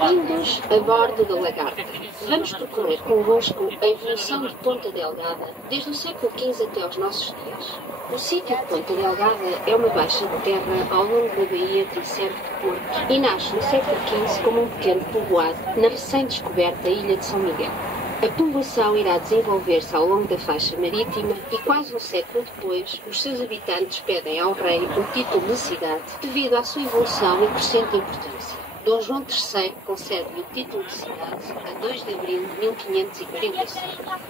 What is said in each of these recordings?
Bem-vindos a bordo da Lagarta. Vamos percorrer convosco a evolução de Ponta Delgada desde o século XV até aos nossos dias. O sítio de Ponta Delgada é uma baixa de terra ao longo da baía que serve de porto e nasce no século XV como um pequeno povoado na recém-descoberta ilha de São Miguel. A povoação irá desenvolver-se ao longo da faixa marítima e quase um século depois, os seus habitantes pedem ao rei o título de cidade devido à sua evolução e crescente importância. Dom João III concede-lhe o título de cidade a 2 de abril de 1545.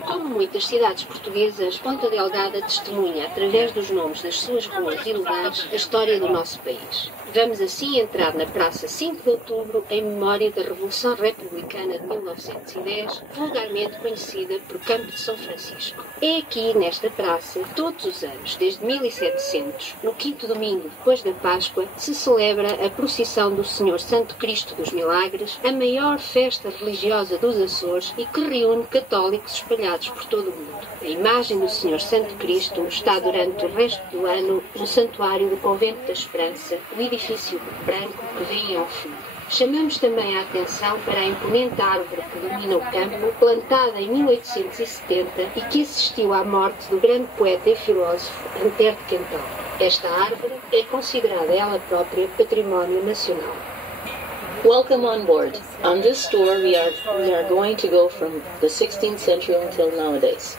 Como muitas cidades portuguesas, Ponta Delgada testemunha, através dos nomes das suas ruas e lugares, a história do nosso país. Vamos assim entrar na Praça 5 de Outubro em memória da Revolução Republicana de 1910, vulgarmente conhecida por Campo de São Francisco. É aqui, nesta praça, todos os anos, desde 1700, no quinto domingo depois da Páscoa, se celebra a procissão do Senhor Santo Cristo dos Milagres, a maior festa religiosa dos Açores e que reúne católicos espalhados por todo o mundo. A imagem do Senhor Santo Cristo está durante o resto do ano no santuário do Convento da Esperança, o edifício branco que vem ao fundo. Chamamos também a atenção para a imponente árvore que domina o campo, plantada em 1870 e que assistiu à morte do grande poeta e filósofo Antero de Quental. Esta árvore é considerada ela própria património nacional. Welcome on board. On this tour we are going to go from the 16th century until nowadays.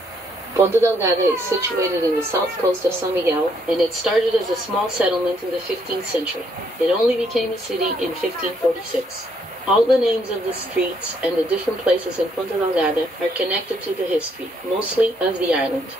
Ponta Delgada is situated in the south coast of São Miguel, and it started as a small settlement in the 15th century. It only became a city in 1546. All the names of the streets and the different places in Ponta Delgada are connected to the history, mostly of the island.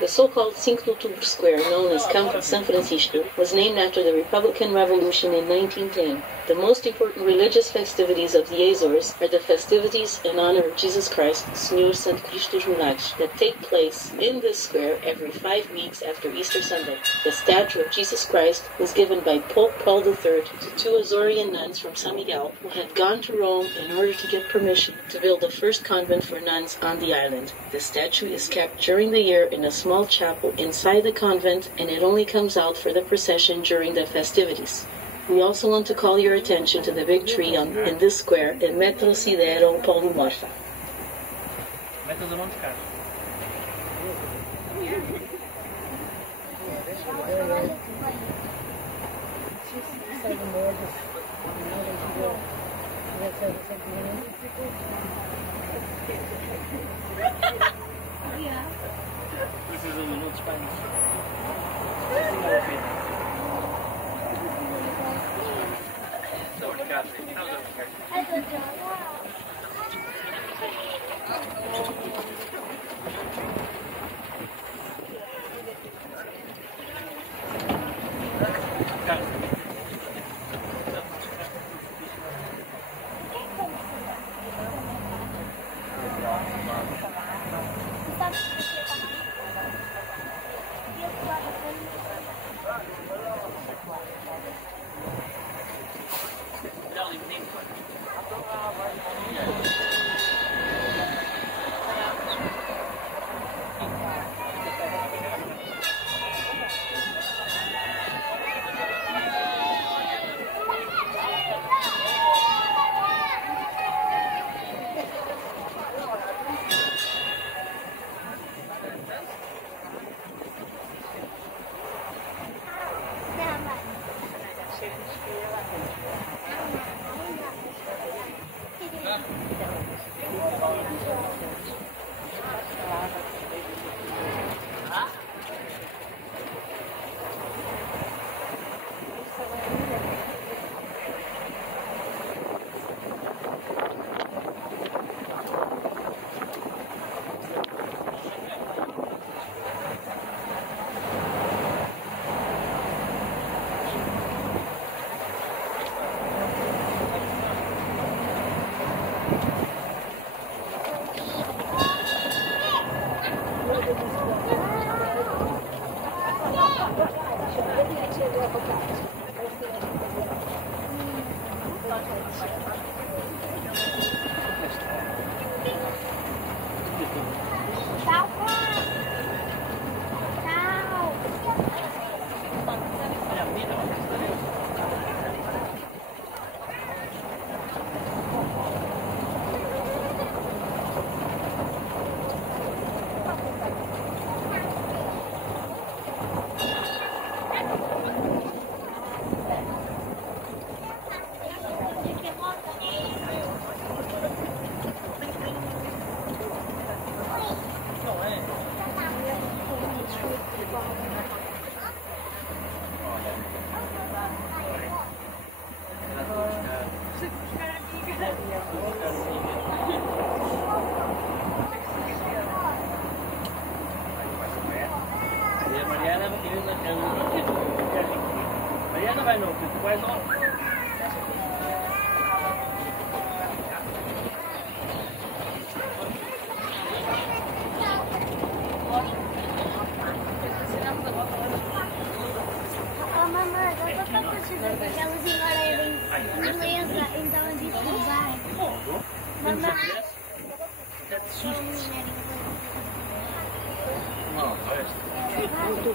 The so-called 5 de Outubro Square, known as Campo de São Francisco, was named after the Republican Revolution in 1910. The most important religious festivities of the Azores are the festivities in honor of Jesus Christ, Senhor Santo Cristo dos Milagres, that take place in this square every 5 weeks after Easter Sunday. The statue of Jesus Christ was given by Pope Paul III to 2 Azorian nuns from São Miguel who had gone to Rome in order to get permission to build the first convent for nuns on the island. The statue is kept during the year in a small chapel inside the convent, and it only comes out for the procession during the festivities. We also want to call your attention to the big tree in this square, the Metrosiderum polymorpha.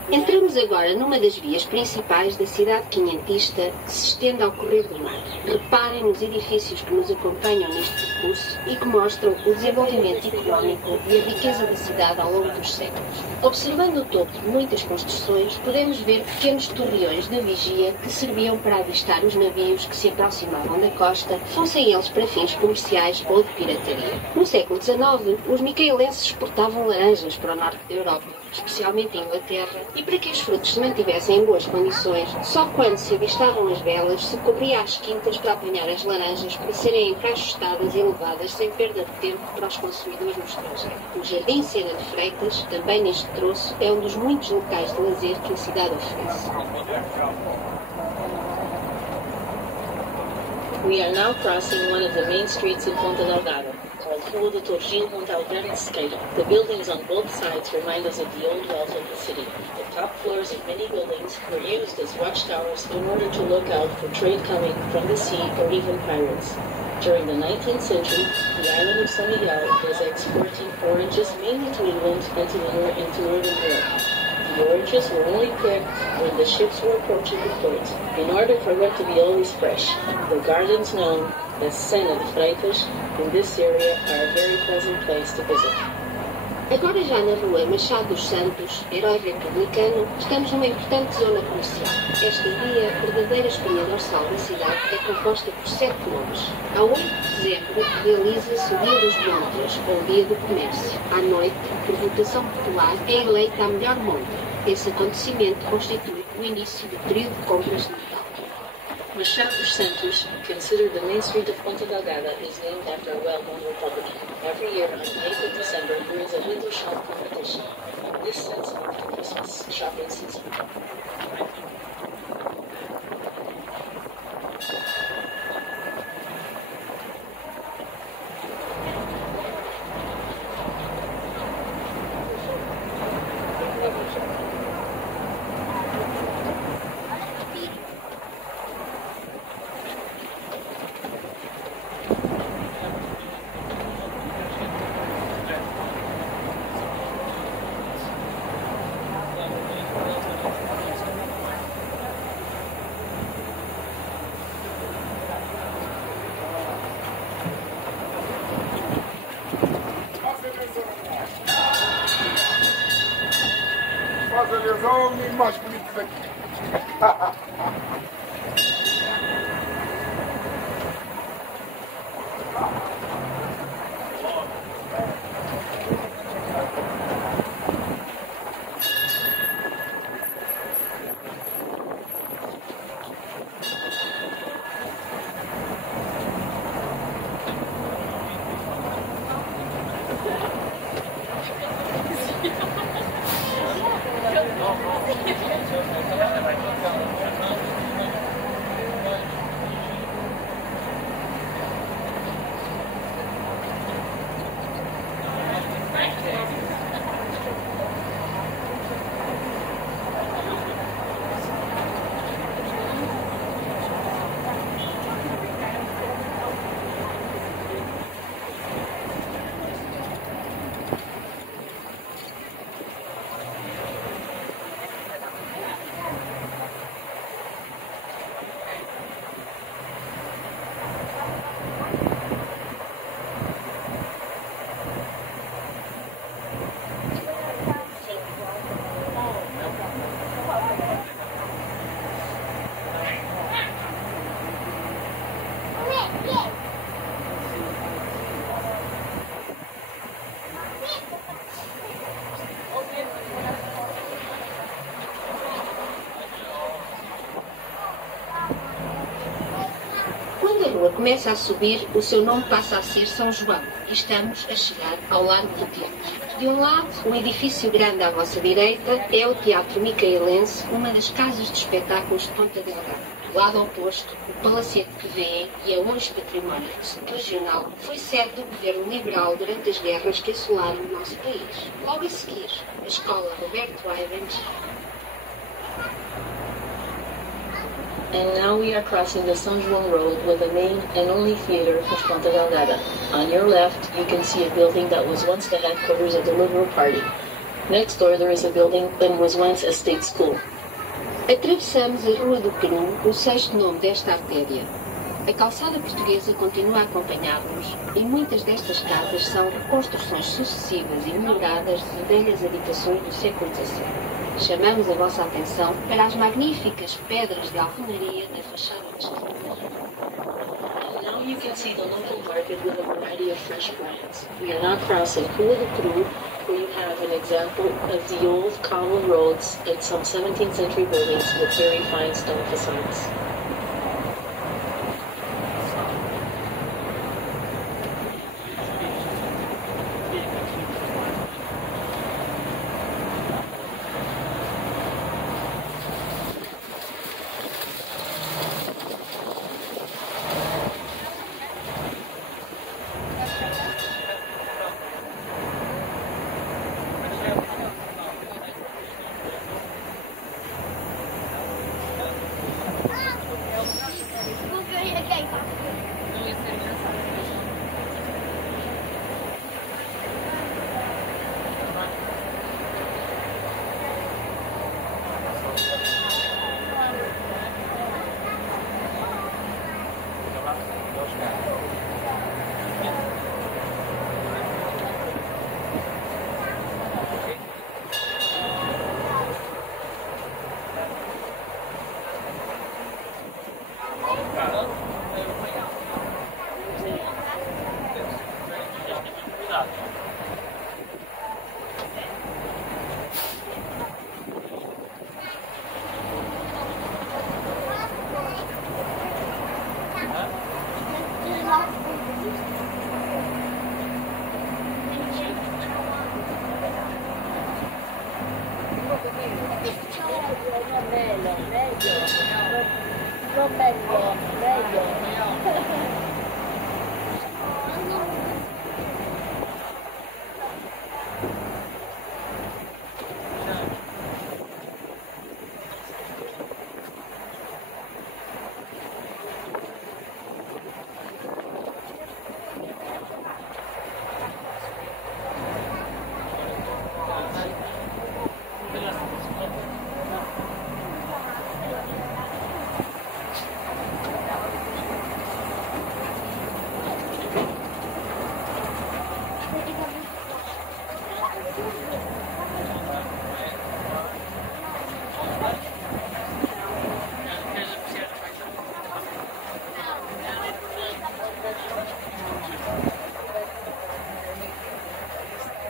Entramos agora numa das vias principais da cidade quinhentista que se estende ao correr do mar. Reparem nos edifícios que nos acompanham neste percurso e que mostram o desenvolvimento económico e a riqueza da cidade ao longo dos séculos. Observando o topo de muitas construções, podemos ver pequenos torreões de vigia que serviam para avistar os navios que se aproximavam da costa, fossem eles para fins comerciais ou de pirataria. No século XIX, os micaelenses exportavam laranjas para o norte da Europa, especialmente em Inglaterra, e para que os frutos se mantivessem em boas condições, só quando se avistavam as velas se corria às quintas para apanhar as laranjas para serem encaixotadas e levadas sem perda de tempo para os consumidores no estrangeiro. O Jardim Sena de Freitas, também neste troço, é um dos muitos locais de lazer que a cidade oferece. We are now crossing one of the main streets in Ponta Delgada, called Rua do Torgil Montalverde. The buildings on both sides remind us of the old walls of the city. The top floors of many buildings were used as watchtowers in order to look out for trade coming from the sea or even pirates. During the 19th century, the island of São Miguel was exporting oranges mainly to England and to Northern Europe. The oranges were only picked when the ships were approaching the port, in order for them to be always fresh. The gardens known as Sena de Freitas in this area are a very pleasant place to visit. Agora já na rua Machado dos Santos, herói republicano, estamos numa importante zona comercial. Esta via, verdadeira espinha dorsal da cidade, é composta por 7 nomes. A 8 de dezembro realiza-se o Dia dos Montes, ou Dia do Comércio. À noite, por votação popular, é eleita a melhor monta. Esse acontecimento constitui o início do período de compras de Natal. Machado dos Santos, considered the main street of Ponta Delgada, is named after a well-known Republican. Every year on the 8th of December, there is a window shop competition. This sets off the Christmas shopping season. Mais bonito daqui. Começa a subir, o seu nome passa a ser São João e estamos a chegar ao Largo do Tempo. De um lado, o edifício grande à vossa direita é o Teatro Micaelense, uma das casas de espetáculos de Ponta Delgada. Do lado oposto, o palacete que vêem e é hoje património regional, foi sede do governo liberal durante as guerras que assolaram o nosso país. Logo a seguir, a escola Roberto Edge. And now we are crossing the São João Road with the main and only theater of Ponta Delgada. On your left, you can see a building that was once the headquarters of the Liberal Party. Next door, there is a building that was once a state school. Atravessamos a Rua do Peru, o sexto nome desta artéria. A calçada portuguesa continua a acompanhar-nos e muitas destas casas são reconstruções sucessivas e melhoradas de velhas habitações do século XVII. Chamamos a vossa atenção para as magníficas pedras de alvenaria da fachada das casas. Now you can see the local market with a variety of fresh products. We are now crossing Rua do Peru, where you have an example of the old cobble roads and some 17th century buildings with very fine stone facades.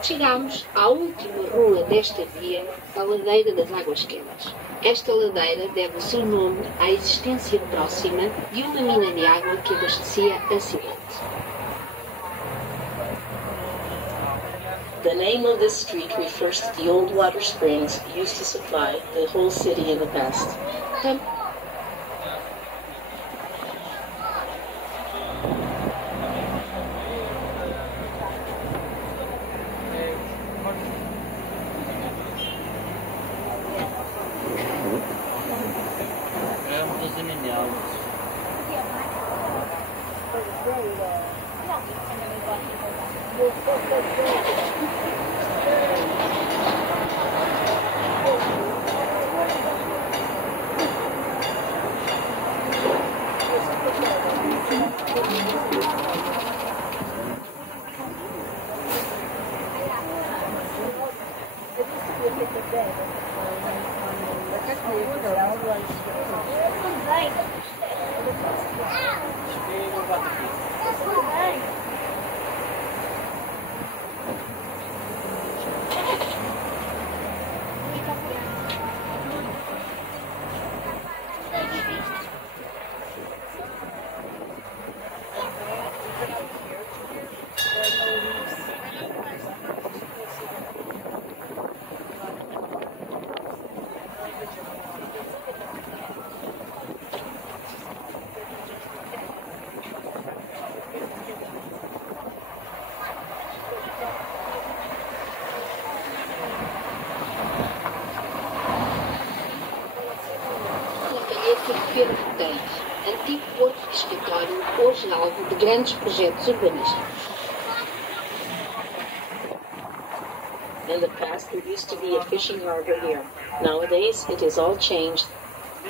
Chegamos à última rua desta via, a ladeira das Águas Quedas. Esta ladeira deve o seu nome à existência próxima de uma mina de água que abastecia a cidade. The name of this street refers to the old water springs used to supply the whole city in the past. Porto de Pedro Reis, antigo porto pescatório, hoje alvo de grandes projetos urbanísticos. In the past, there used to be a fishing harbor here. Nowadays, it is all changed.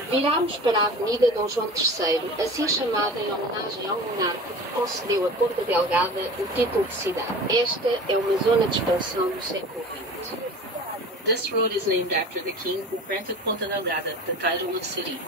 Virámos para a Avenida Dom João III, assim chamada em homenagem ao monarca que concedeu a Ponta Delgada o título de cidade. Esta é uma zona de expansão do século XX. This road is named after the king who granted Ponta Delgada the title of city.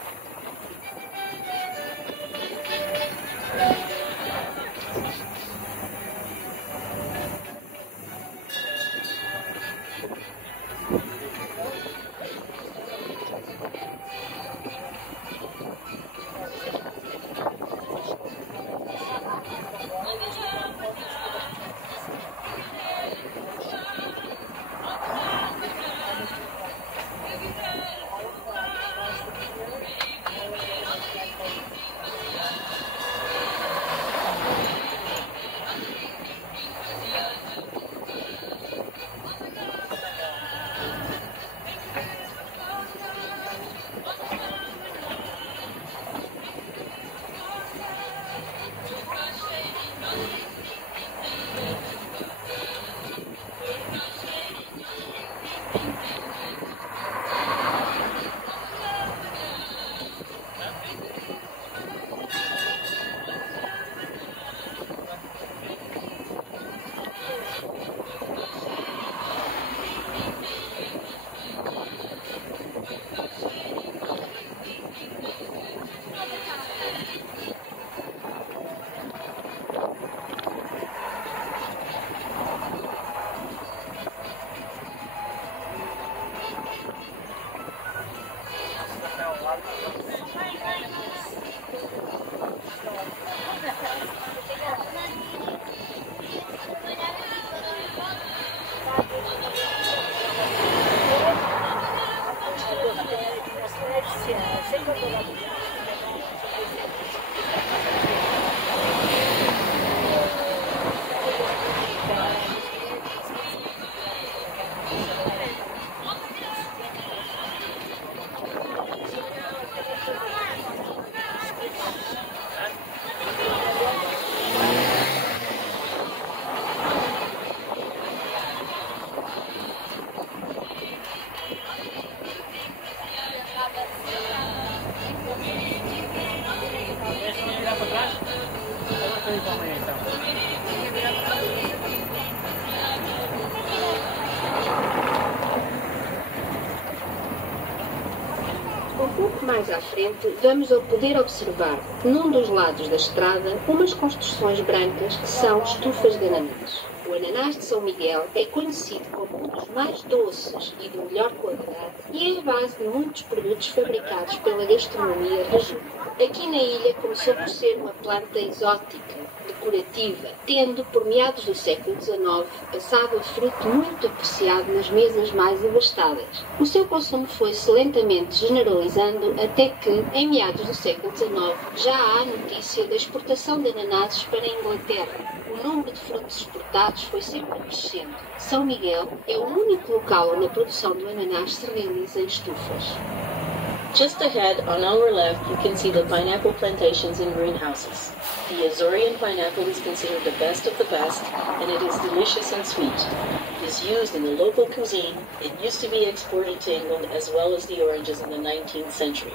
Um pouco mais à frente, vamos poder observar, num dos lados da estrada, umas construções brancas que são estufas de ananás. O ananás de São Miguel é conhecido como um dos mais doces e de melhor qualidade e é a base de muitos produtos fabricados pela gastronomia regional. Aqui na ilha começou por ser uma planta exótica, decorativa, tendo, por meados do século XIX, passado a fruto muito apreciado nas mesas mais abastadas. O seu consumo foi-se lentamente generalizando até que, em meados do século XIX, já há notícia da exportação de ananases para a Inglaterra. O número de frutos exportados foi sempre crescendo. São Miguel é o único local onde a produção do ananás se realiza em estufas. Just ahead, on our left, you can see the pineapple plantations and greenhouses. The Azorian pineapple is considered the best of the best, and it is delicious and sweet. It is used in the local cuisine. It used to be exported to England as well as the oranges in the 19th century.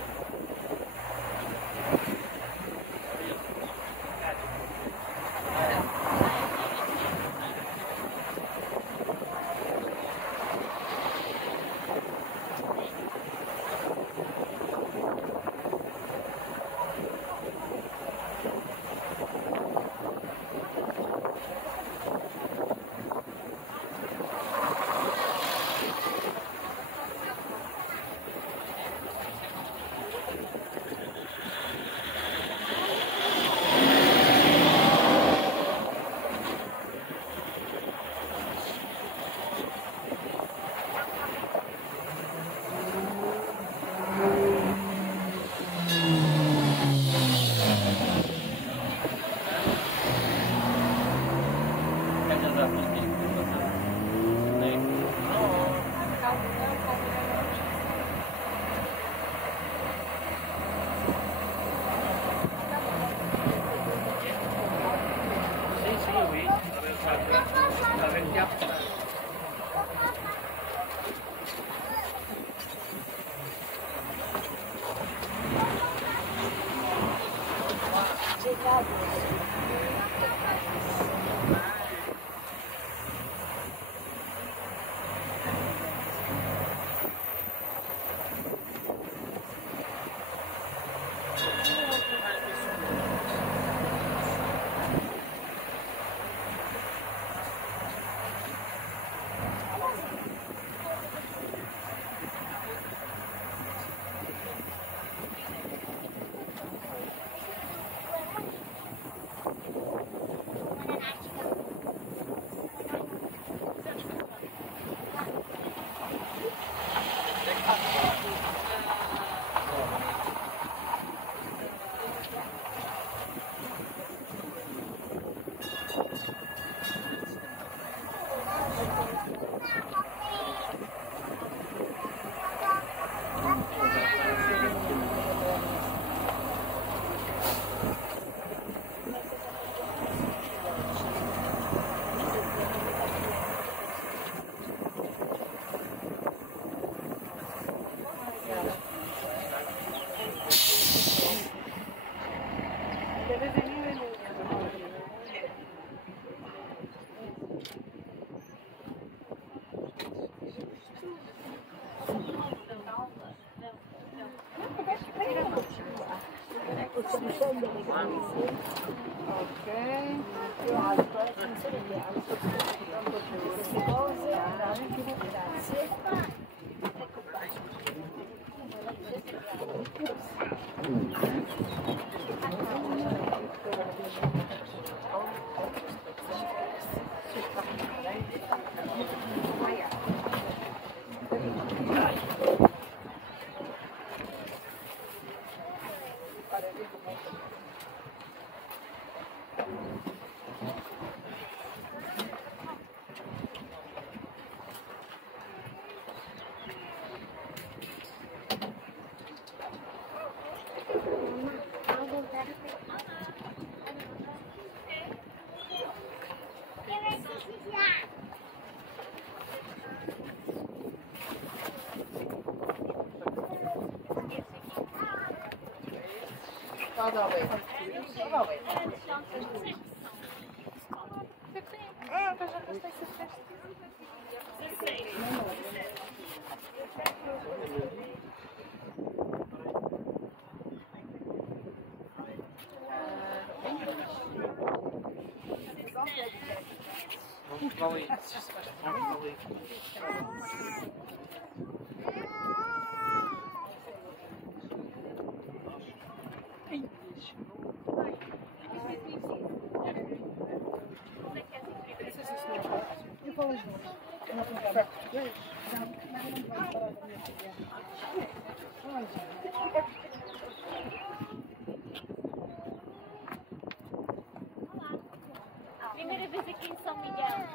Primeira vez aqui em São Miguel.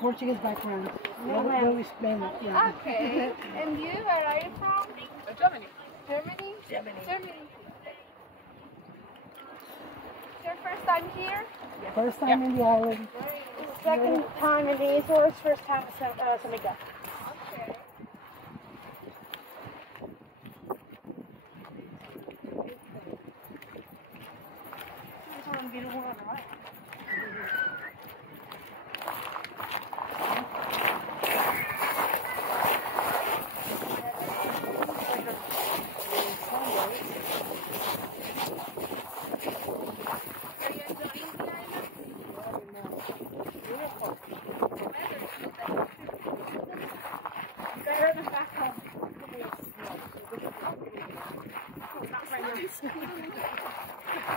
Portuguese background. We'll explain it. Yeah. Okay. And you, where are you from? Germany. Germany? Germany. Your first time here? First time in the island. Second time in the Azores, first time in San Miguel. Okay.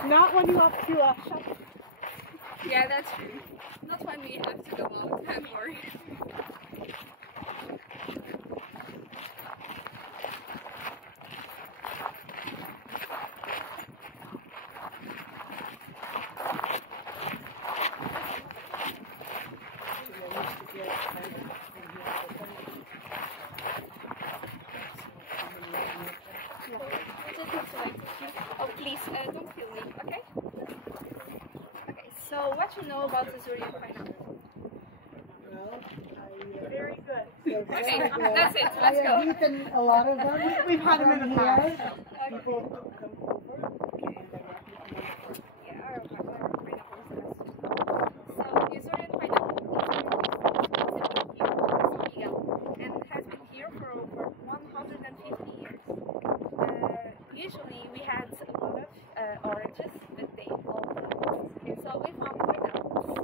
Not when you have to shop. Yeah, that's true. Not when we have to go out, don't worry. Oh, please, don't kill me, okay? So what you know about Azores pineapple? Well, Very good. okay, That's it. Let's I go. have eaten a lot of them. We've had them in the past. People come over. Yeah, our pineapple is the best. So Azores pineapple is Miguel, and has been here for over 150 years. Usually we had a lot of oranges, but they all died. So we found pineapples.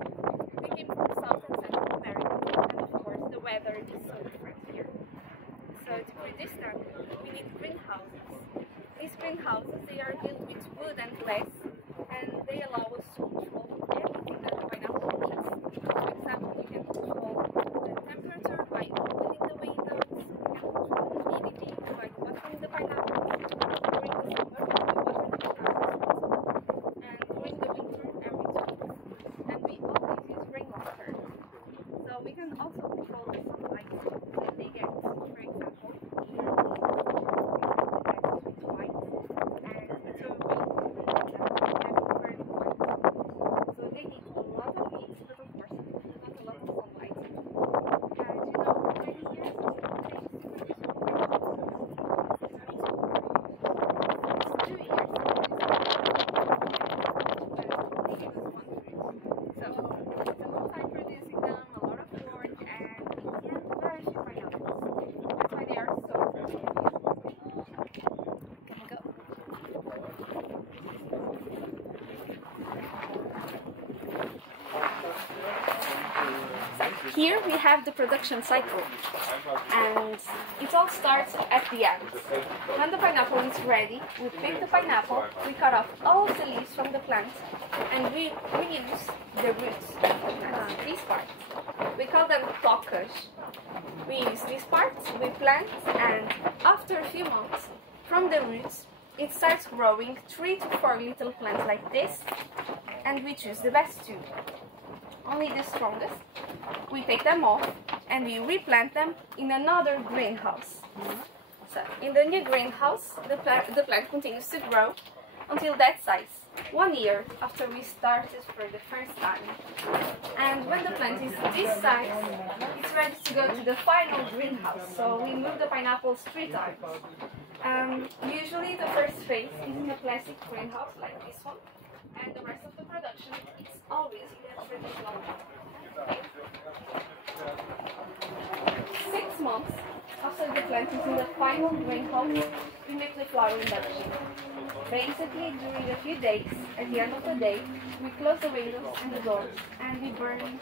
We came from South and Central America, and of course the weather is so different here. So to produce them, we need greenhouses. These greenhouses, they are built with wood and glass, and they allow us to control everything that the pineapple needs. For example, we can control the temperature by opening the windows, we can control the humidity by watering the pineapples. During the summer, we water the pineapples, and during the winter, every 2 weeks. And we always use rainwater. So we can also control the sunlight that they get. For example, here we can with white, and it's a white, very white. So they need a lot of heat, but of course, not a lot of sunlight. And you know, how many years it takes to produce a pineapple? It's 2 years to produce a pineapple, and they give us 1 fruit. So it's a long time producing them, a lot of work, and yeah, very few pineapples. That's why they are so precious. Can we go? Here we have the production cycle, and it all starts at the end. When the pineapple is ready, we pick the pineapple, we cut off all of the leaves from the plant, and we use the roots of the plant, these parts. We call them plocas. We use these parts, we plant, and after a few months, from the roots, it starts growing 3 to 4 little plants like this, and we choose the best 2. Only the strongest. We take them off and we replant them in another greenhouse. So in the new greenhouse, the plant continues to grow until that size, 1 year after we started for the first time. And when the plant is this size, it's ready to go to the final greenhouse. So we move the pineapples 3 times. Usually the first phase is in a plastic greenhouse like this one, and the rest of the production is always in a traditional one. 6 months after the plant is in the final greenhouse, we make the flower induction. Basically, during a few days, at the end of the day, we close the windows and the doors and we burn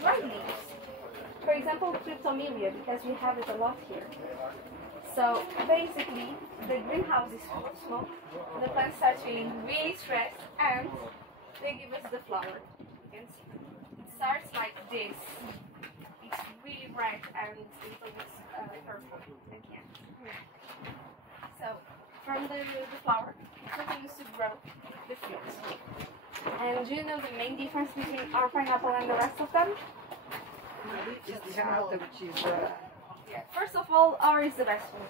dry leaves. For example, cryptomeria, because we have it a lot here. So basically, the greenhouse is full of smoke, the plant starts feeling really stressed, and they give us the flower. You can see. It starts like this. It's really bright and a little bit purple again. So from the flower, it continues to grow the fruit. And do you know the main difference between our pineapple and the rest of them? Yeah. First of all, ours is the best one.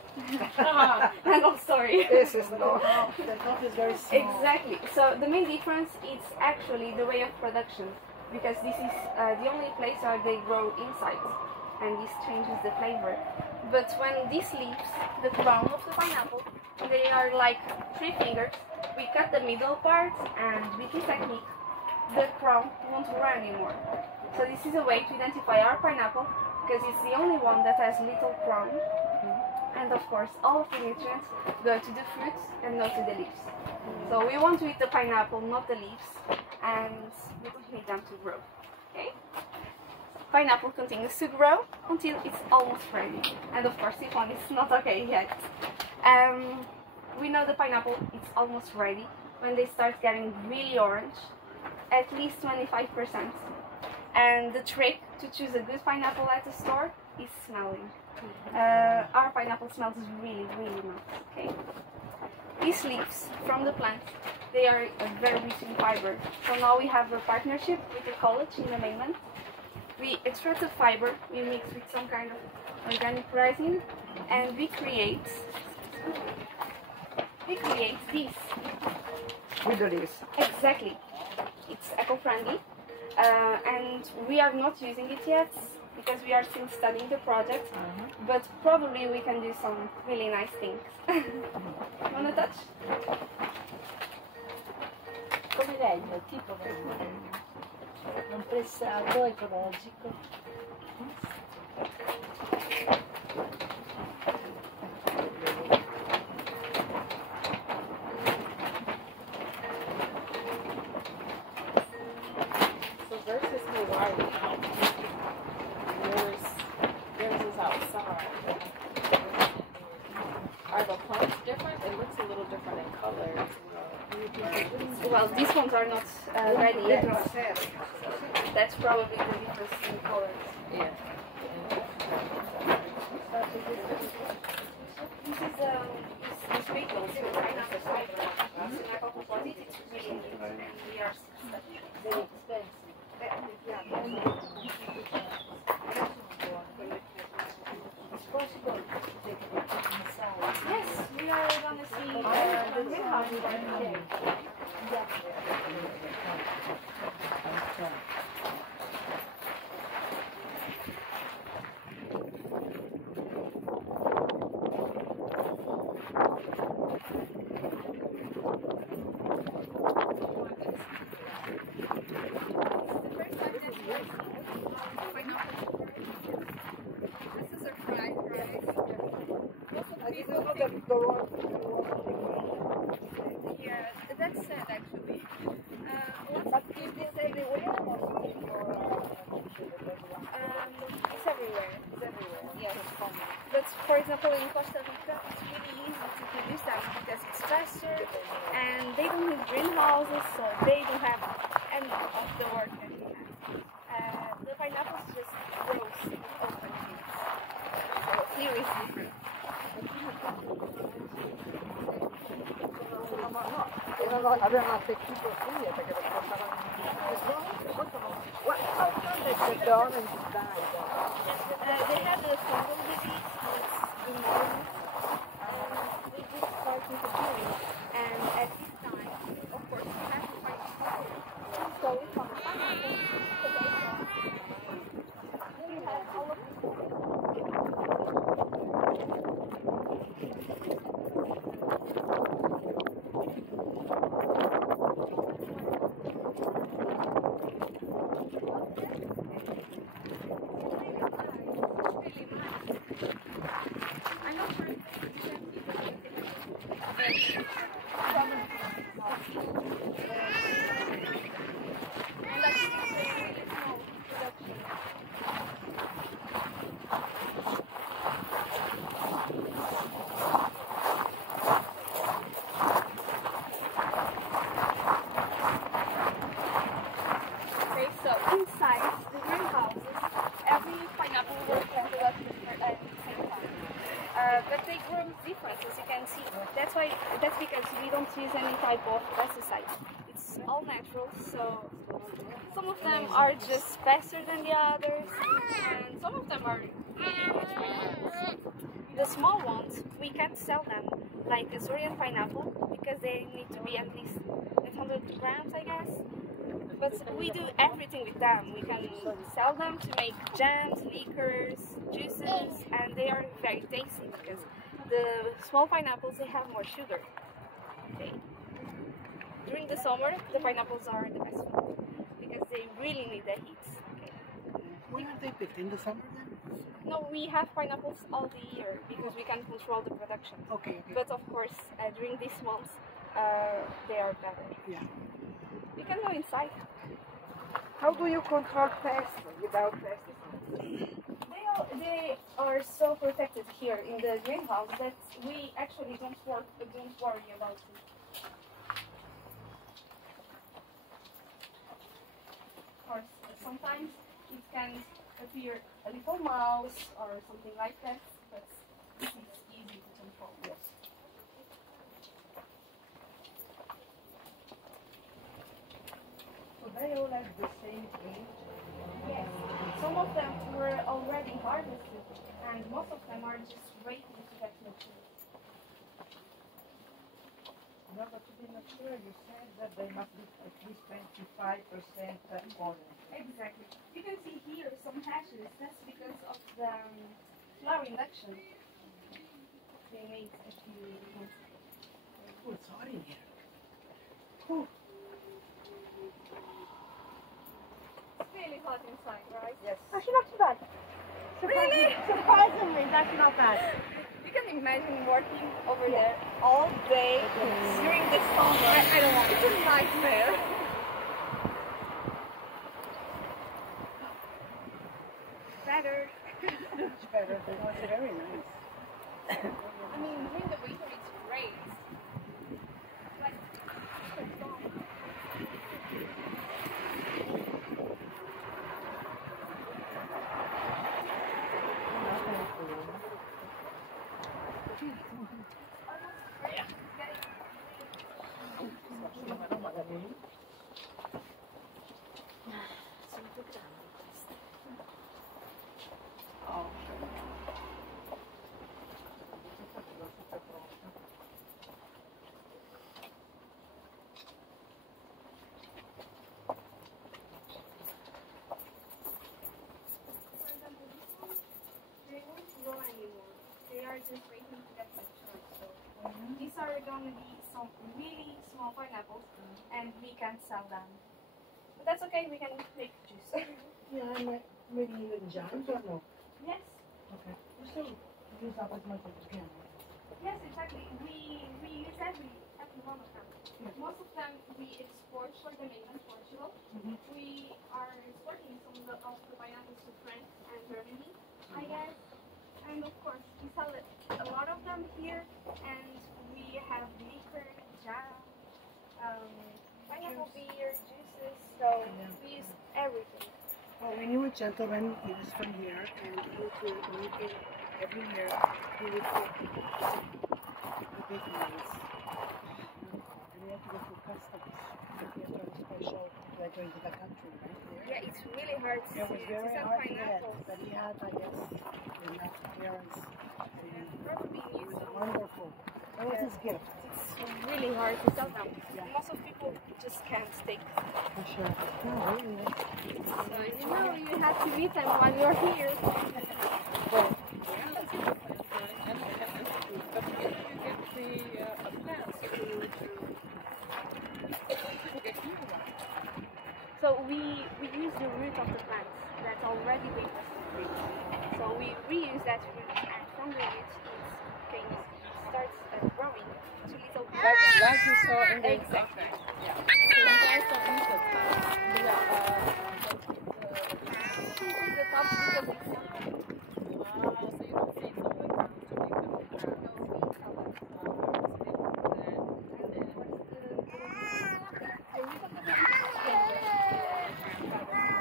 And I'm sorry. This is not. The top is very small. Exactly. So the main difference is actually the way of production, because this is the only place where they grow inside, and this changes the flavor. But when this leaves the crown of the pineapple, they are like 3 fingers. We cut the middle part, and with this technique, the crown won't grow anymore. So this is a way to identify our pineapple, because it's the only one that has little crown. And of course, all of the nutrients go to the fruits and not to the leaves. So we want to eat the pineapple, not the leaves, and we don't need them to grow. Okay? Pineapple continues to grow until it's almost ready. And of course, this one is not okay yet. We know the pineapple is almost ready when they start getting really orange, at least 25%. And the trick to choose a good pineapple at the store is smelling. Our pineapple smells really, really nice. Okay? These leaves from the plant, they are very rich in fiber. So now we have a partnership with a college in the mainland. We extract the fiber, we mix with some kind of organic resin, and we create this. We do this. Exactly. It's eco-friendly. and we are not using it yet because we are still studying the project, but probably we can do some really nice things. Wanna touch? Come legno, tipo legno, non pressato, ecologico. So versus Hawaii, yours is outside. Are the plants different? It looks a little different in color as well. Well, these ones are not ready yet. That's probably the difference in colors. Yeah. This is this big one too, right? It's really neat, and we are studying. Very expensive. It's possible to take a look inside. Yes, we are gonna see the greenhouse one day. Yeah, that's sad actually. But is this everywhere or It's everywhere. It's everywhere. Yes. But for example, in Costa Rica, it's really easy to produce them because it's faster, and they don't need greenhouses, so they don't have any of the work that we have. The pineapples just grows in open fields. So here is different. avevano attecchito qui perché lo portavano the orange died. They had a fungal disease that's enormous. They just started interfering, and at this time, of course, you have to find a cover. So we found pineapples, potatoes. We have all of but they grow different, as you can see. That's because we don't use any type of pesticide. It's all natural, so some of them are just faster than the others, and some of them are really rich pineapples. The small ones, we can't sell them, like Azorian pineapple, because they need to be at least 800 grams, I guess. But we do everything with them. We can sell them to make jams, liquors, juices, and they are very tasty because the small pineapples, they have more sugar. Okay. During the summer, the pineapples are the best food because they really need the heat. Okay. When are they picked? In the summer then? No, we have pineapples all the year because we can control the production. Okay. But of course, during these months, they are better. Yeah. We can go inside. How do you control pests without pesticides? They are so protected here in the greenhouse that we actually don't worry about it. Of course, sometimes it can appear a little mouse or something like that, but this is easy to control. Yes. So they all have the same age? Yes. Some of them were already harvested, and most of them are just waiting to get mature. No, but to be mature, you said that they must be at least 25% orange. Exactly. You can see here some hashes. That's because of the flower induction they made a few months ago. Oh, it's hot in here. It's really hot inside, right? Yes. Actually, not too bad. Really? Surprisingly, it's actually not bad. You can imagine working over there all day during the summer. I don't want it. It's a nightmare. Better. Much better. It was very nice. I mean, during the winter it's great. Like, they won't grow anymore. They are just waiting to get mature. So these are going to be some really small pineapples, and we can't sell them. But that's okay. We can make juice. Yeah, and maybe even jams or no? Yes. Okay. You still use up as much as you can. Yes, exactly. We use every one of them. Yeah. Most of them we export for the mainland Portugal. We are exporting some of the pineapples to France and Germany, I guess. And of course, we sell a lot of them here, and we have liquor, jam, pineapple beer, juices. So we use everything. Well, we knew a gentleman, he was from here, and he came every year, he would take the big ones. And we had to go through customs. We had to have a special, like going to the country, right there. Yeah, it's really hard to It was very sell hard to get, pineapples. but he had, I guess, enough clearance. And Probably it need was some. wonderful. That was his gift. It's really hard to sell them. Most of people just can't take. For sure. No, really. So you have to meet them while you're here. So we use the root of the plants that's already been free. So we reuse that root, and from the root it starts growing to little plants. Like you saw in the Exactly. yeah. So you guys don't use it. The top because it's So you don't see something else to make them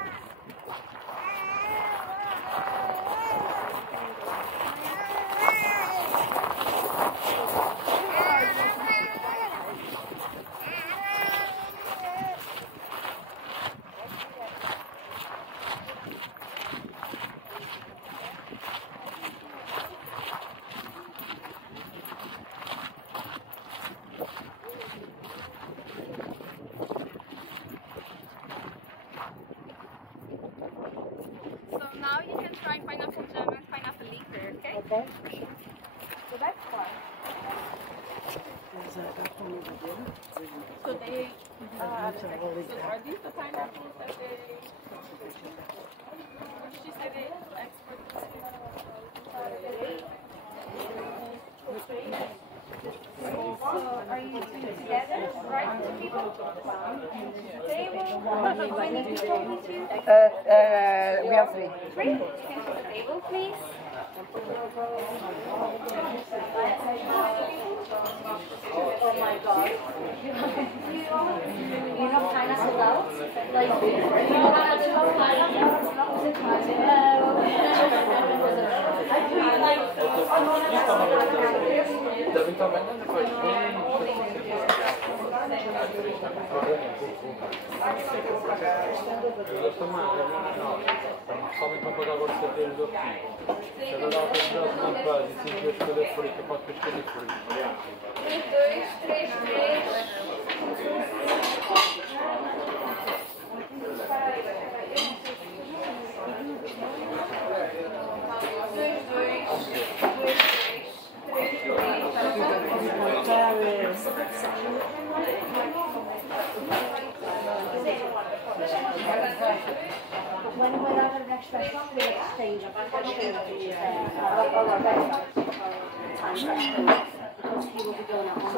now you can try pineapple jam and pineapple liquor, okay? Okay. So that's fun. There's that one over there. So they, So are these the pineapples that they, she said they export So are you two together, right? Two people? Table? How many people need you? we have three. Three? You can put the table, please. Oh my god. You know pineapple out? Like, you know pineapple? I feel like Somente para pagar agora 7 euros do artigo. Cada data de braço não faz, e 5 euros cada frita, 4 euros cada frita. 1, 2, 3, 3. When we're out of next time, we exchange because he will be going out on